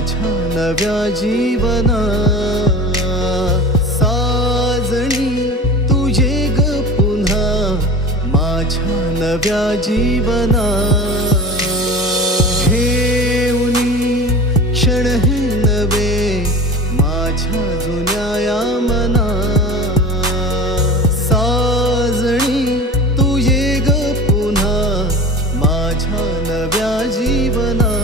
माझ्या नव्या जीवना साजणी तुझे ग पुन्हा माझ्या नव्या जीवना घेऊनी क्षण हे नवे माझ्या जुन्या या मना साजणी तुझे ग पुन्हा माझ्या नव्या जीवना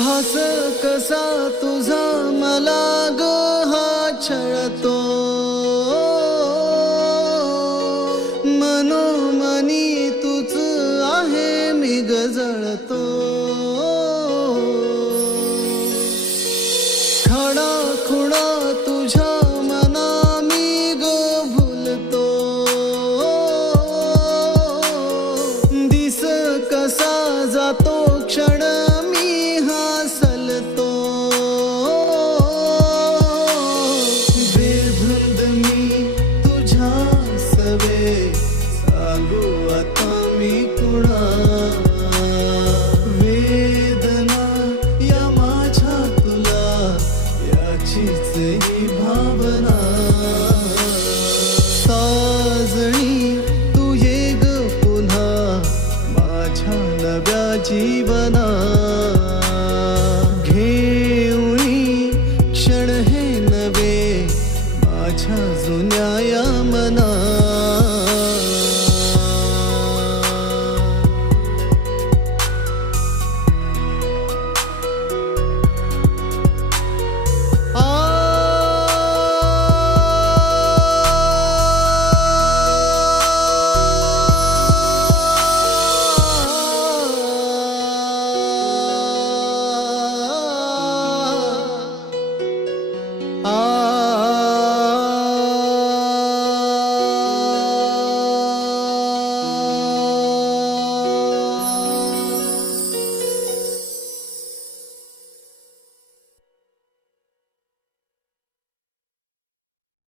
भास कसा तुझा मला ग हा छळतो मनोमनी तुझ आहे मी गजळतो खडा खुणा तुझ्या मना मी ग भुलतो दिस कसा जातो क्षण सांगू आता मी कुणा वेदना या माझ्या तुला याचीच ही भावना साजणी तू ये ग पुन्हा माझ्या नव्या जीवना